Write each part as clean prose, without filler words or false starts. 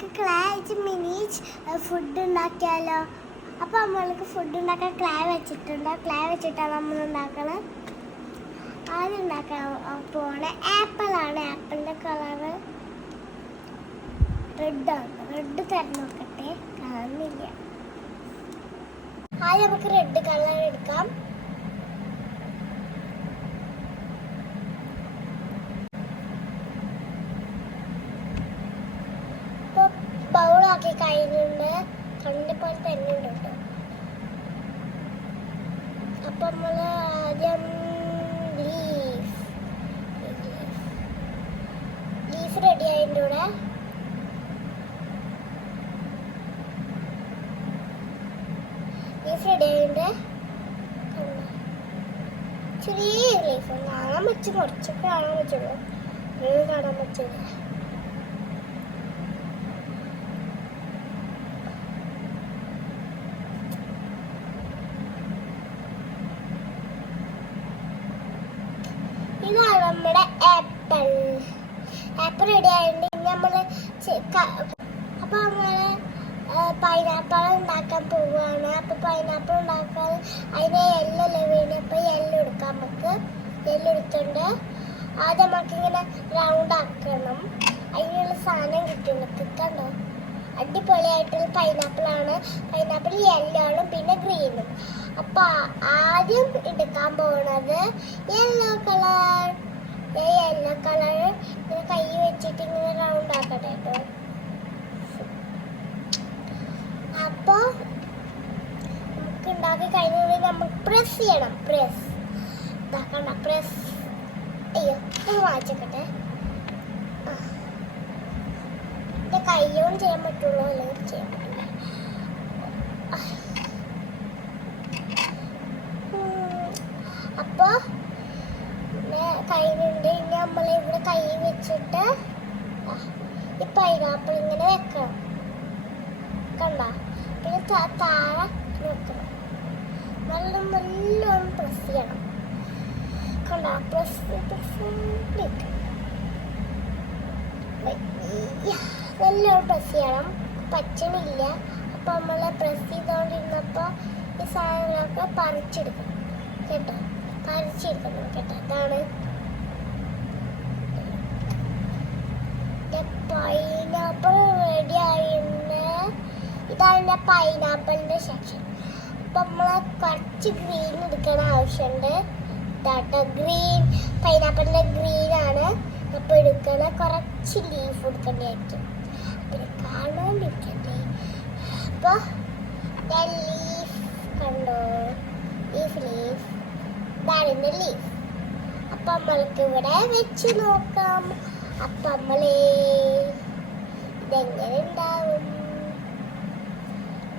നമുക്ക് ക്ലേ വെച്ച് mini food ഉണ്ടാക്കിയാലോ? അപ്പോൾ നമ്മൾക്ക് ഫുഡ് ഉണ്ടാക്കാൻ ക്ലേ വെച്ചിട്ടുണ്ട്. ക്ലേ വെച്ചിട്ടാണ് നമ്മൾ ഉണ്ടാക്കണം. ആദ്യം ഉണ്ടാക്കാൻ പോണ ആപ്പിളാണ്. ആപ്പിളിൻ്റെ കളറ് റെഡാണ്. റെഡ് തിരഞ്ഞോക്കട്ടെ, കാണുന്നില്ല. ആദ്യം നമുക്ക് റെഡ് കളർ എടുക്കാം. ബൗളാക്കി കഴിഞ്ഞുണ്ട്. കണ്ടിപ്പോൾ തന്നെ ഉണ്ട് കേട്ടോ. അപ്പൊ നമ്മള് ആദ്യം ലീഫ് റെഡി ആയതിൻ്റെ കൂടെ ചെറിയ ലീഫ് കാണാൻ പറ്റും. കുറച്ചൊക്കെ കാണാൻ പറ്റുള്ളൂ, കാണാൻ പറ്റില്ല. ഇതാണ് നമ്മുടെ ആപ്പിൾ. ആപ്പിൾ റെഡി ആയിട്ട് നമ്മള് അപ്പൊ നമ്മള് പൈനാപ്പിൾ ഉണ്ടാക്കാൻ പോവുകയാണ്. അപ്പൊ പൈനാപ്പിൾ ഉണ്ടാക്കാൻ അതിന് യെല്ലോ വീണ്. അപ്പൊ യെല്ലോ എടുക്കാം. നമുക്ക് യെല്ലോ എടുത്തുകൊണ്ട് ആദ്യം നമുക്ക് ഇങ്ങനെ റൗണ്ട് ആക്കണം. അതിനുള്ള സാധനം കിട്ടും. കണ്ടോ, അടിപൊളിയായിട്ടുള്ള പൈനാപ്പിളാണ്. പൈനാപ്പിൾ യെല്ലോ ആണ്, പിന്നെ ഗ്രീനും. അപ്പൊ ആദ്യം എടുക്കാൻ പോകുന്നത് യെല്ലോ കളർ. യെല്ലോ കളർ ഇങ്ങനെ കൈ വെച്ചിട്ട് ഇങ്ങനെ റൗണ്ട് ആക്കട്ടെ കേട്ടോ. അപ്പൊ നമുക്ക് ഉണ്ടാക്കി കഴിഞ്ഞ നമുക്ക് പ്രസ് ചെയ്യണം. പ്രസ് ഇതാക്കണ്ട, പ്രസ്. അയ്യോ, ഒന്ന് വായിച്ചേക്കട്ടെ. കൈയോട് ചെയ്യാൻ പറ്റുള്ളൂ, അല്ലെങ്കിൽ ചെയ്യാൻ പറ്റില്ല. അപ്പൊ കഴിഞ്ഞിട്ടുണ്ട്. ഇനി നമ്മൾ ഇവിടെ കൈ വെച്ചിട്ട് ഈ പൈനാപ്പിൾ ഇങ്ങനെ വെക്കണം. കണ്ട, പിന്നെ താഴെ വെക്കണം. നല്ലോണം പ്രസ് ചെയ്യണം. കണ്ട, പ്രസ് നല്ലോണം പ്രസ് ചെയ്യണം. പറ്റണില്ല. അപ്പൊ നമ്മൾ പ്രസ് ചെയ്തോണ്ടിരുന്നപ്പോ ഈ സാധനങ്ങളൊക്കെ പറിച്ചെടുക്കണം കേട്ടോ. പറിച്ചെടുക്കണം കേട്ടോ. അതാണ് പൈനാപ്പിൾ റെഡി ആയിരുന്നു. ഇതാണ് പൈനാപ്പിളിന്റെ സെക്ഷൻ. അപ്പൊ നമ്മളെ കുറച്ച് ഗ്രീൻ എടുക്കാൻ ആവശ്യമുണ്ട്. ഇതാട്ടോ ഗ്രീൻ, പൈനാപ്പിളിന്റെ ഗ്രീൻ ആണ്. അപ്പൊ എടുക്കണ കുറച്ച് ലീഫ് എടുക്കേണ്ടിയായിരിക്കും. പിന്നെ കാണാണ്ടിരിക്കട്ടെ. അപ്പൊ ലീഫ് കണ്ടോ, ലീഫ് ഇതാണ് ലീഫ്. അപ്പൊ നമ്മൾക്ക് ഇവിടെ വെച്ച് നോക്കാം. അപ്പൊ നമ്മളെ ഇതെങ്ങനെ ഉണ്ടാവും?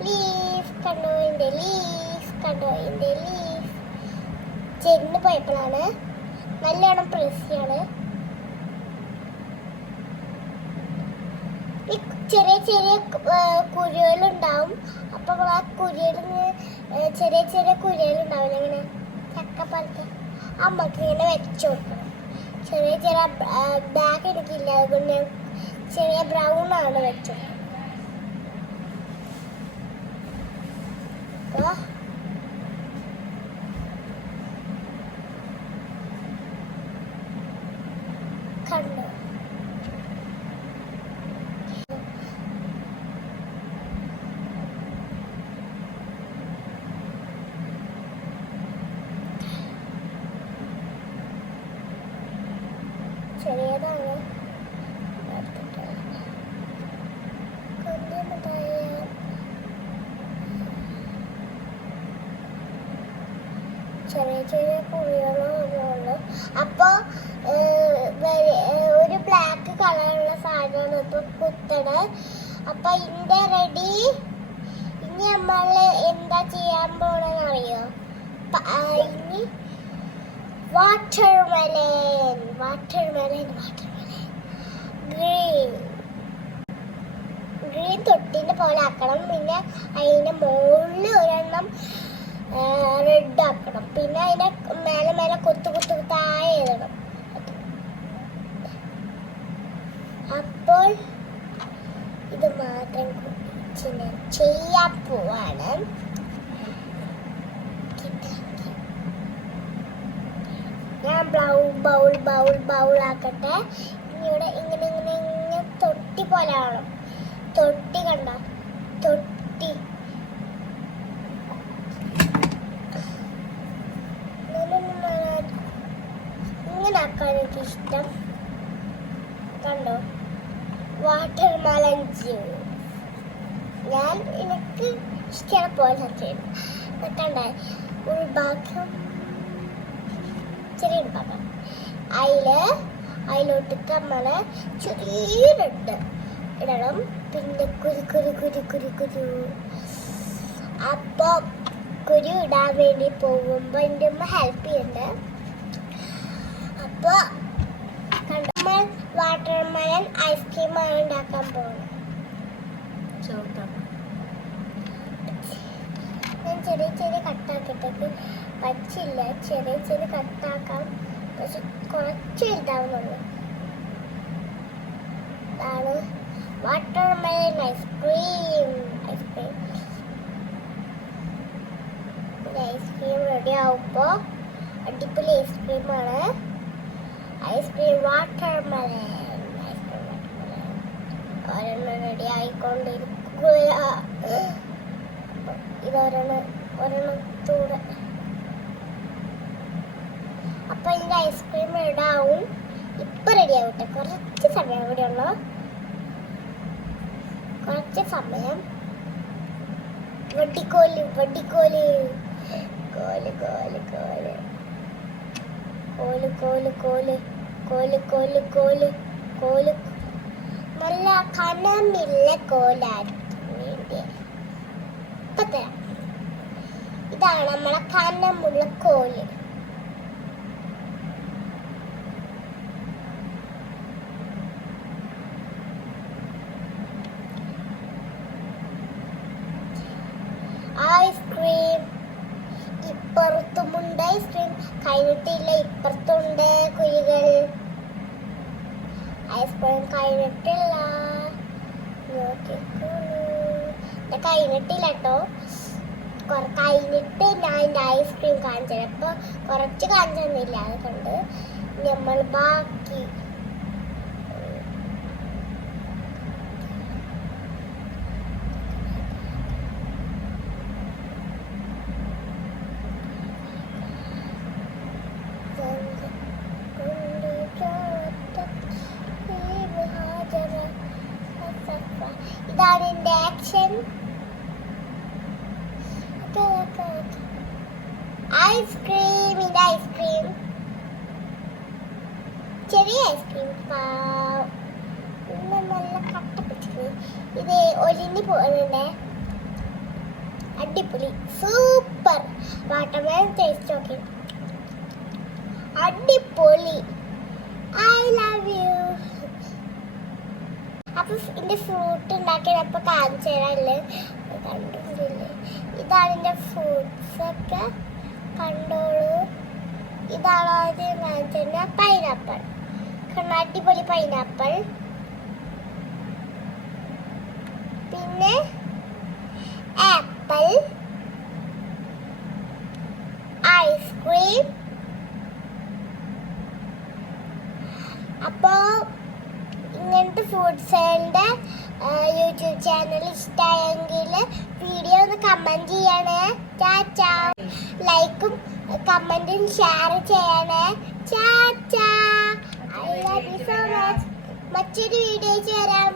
ലീഫ് കണ്ടോ, ഇതിന്റെ ലീഫ് കണ്ടോ, ഇതിന്റെ ലീഫ് ചെന്ന് പോയപ്പോഴാണ്. നല്ലോണം പ്രസ് ചെയ്യാണ്. ഈ ചെറിയ ചെറിയ കുരുകളുണ്ടാവും. അപ്പൊ ആ കുരുകളിന് ചെറിയ കുരുകളുണ്ടാവില്ല, ഇങ്ങനെ ചക്കപ്പഴത്തെ. അമ്മക്ക് ഇങ്ങനെ വെച്ചു കൊടുക്കണം. ചെറിയ ബ്ലാക്ക് എനിക്കില്ല, അതുകൊണ്ട് ഞാൻ ചെറിയ ബ്രൗൺ ആണ് വെച്ചത്. കണ്ടോ, ചെറിയതാണ്. ചെറിയ കുഴികളുള്ളൂ. അപ്പൊ ഒരു ബ്ലാക്ക് കളറുള്ള സാധനമാണ് ഇപ്പൊ കുത്തണത്. അപ്പൊ ഇതിന്റെ റെഡി. ഇനി നമ്മള് എന്താ ചെയ്യാൻ പോണെന്ന് അറിയോ? ഇനി വാട്ടർമെലൻ ഗ്രീൻ തൊട്ടിന്റെ പോലെ ആക്കണം. പിന്നെ അതിന്റെ മുകളിൽ ഒരെണ്ണം റെഡ് ആക്കണം. പിന്നെ അതിനെ മേലെ കൊത്തായി എഴുതണം. അപ്പോൾ ഇത് മാത്രം ചെയ്യാൻ പോവാണ്. ഞാൻ ബൗൾ ആക്കട്ടെ. ഇവിടെ ഇങ്ങനെ ഇങ്ങനെ ഇങ്ങനെ തൊട്ടി പോലെ ആവണം. തൊട്ടി കണ്ട, തൊട്ടി ഇങ്ങനെ ആക്കാൻ എനിക്ക് ഇഷ്ടം. കണ്ടോ, വാട്ടർ മെലൺ ജ്യൂസ് ഞാൻ എനിക്ക് ഇഷ്ടം പോലെ ചെയ്യും. കണ്ട ഉൾഭാഗം ചെറിയ ഉൾഭാഗം അതിലോട്ട് നമ്മള് ചെറിയൊരിട്ട് ഇടണം. പിന്നെ കുരു അപ്പൊ കുരു ഇടാൻ വേണ്ടി പോകുമ്പോ എൻ്റെ അമ്മ ഹെൽപ്പ് ചെയ്യുന്നുണ്ട്. അപ്പൊ നമ്മൾ വാട്ടർമെലൺ ഐസ്ക്രീമാണ് ഉണ്ടാക്കാൻ പോകുന്നത്. ഞാൻ ചെറിയ ചെറിയ കട്ടാക്കിട്ടേക്ക് പച്ചില്ല, ചെറിയ ചെറിയ കട്ടാക്കാം. പക്ഷെ കുറച്ച് ഇതാവുന്നുള്ളൂ. ഇതാണ് വാട്ടർമെലൺ ഐസ്ക്രീം. ഐസ്ക്രീം റെഡി ആവുമ്പോ അടിപൊളി ഐസ്ക്രീമാണ്. ഐസ്ക്രീം വാട്ടർമെലൺ ഒരെണ്ണം റെഡി ആയിക്കൊണ്ടിരിക്കുക. ഒരെണ്ണത്തൂടെ അപ്പൊ ഇതിന്റെ ഐസ്ക്രീം റെഡിയാവും. ഇപ്പൊ റെഡി ആവട്ടെ, കുറച്ച് സമയം കൂടെ ഉള്ളു. കുറച്ച് സമയം. വട്ടിക്കോല് കോല് നല്ല കനമില്ല കോലായിട്ട്. ഇപ്പൊ തരാം. ഇതാണ് നമ്മളെ കനമുള്ള കോല്. ഐസ്ക്രീം ഇപ്പുറത്തുമുണ്ട്. ഐസ്ക്രീം കഴിഞ്ഞിട്ടില്ല, ഇപ്പുറത്തുണ്ട് കുഴികൾ. ഐസ്ക്രീം കഴിഞ്ഞിട്ടില്ല, കഴിഞ്ഞിട്ടില്ല കേട്ടോ. കഴിഞ്ഞിട്ട് ഞാൻ എൻ്റെ ഐസ്ക്രീം കാണിച്ചത്. അപ്പൊ കുറച്ച് കാണിച്ചൊന്നുമില്ല, അത് കണ്ട് നമ്മൾ ബാക്കി ഇതാണ് എൻ്റെ ആക്ഷൻ. ഐസ്ക്രീം, ഇത് ഐസ്ക്രീം, ചെറിയ ഐസ്ക്രീം നല്ല കട്ട പിടിച്ചത്. ഇത് ഒലിഞ്ഞു പോകുന്നുണ്ട്. അടിപൊളി, സൂപ്പർ വാട്ടർമെലൺ ടേസ്റ്റ്. ഓക്കെ, അടിപൊളി. I love U. അപ്പൊ ഇതിന്റെ ഫ്രൂട്ട് ഉണ്ടാക്കിയപ്പോ കാണിച്ചു തരാല്ലേ, കണ്ടിട്ടില്ലേ? ഇതാണ് എന്റെ ഫ്രൂട്ട്സ് ഒക്കെ, കണ്ടോളൂ. ഇതാണ് ആദ്യം കാണിച്ചത് പൈനാപ്പിൾ. അടിപൊളി പൈനാപ്പിൾ. പിന്നെ ആപ്പിൾ, ഐസ്ക്രീം. അപ്പോ ഇങ്ങനത്തെ ഫ്രൂട്ട്സിന്റെ യൂട്യൂബ് ചാനൽ ഇഷ്ടമായെങ്കിൽ വീഡിയോ ഒന്ന് കമന്റ് ചെയ്യണേ. ചാച്ചാ. ലൈക്കും കമന്റും ഷെയർ ചെയ്യണേ. ചാച്ചാ. I love you so much. മറ്റൊരു വീഡിയോ വരാം.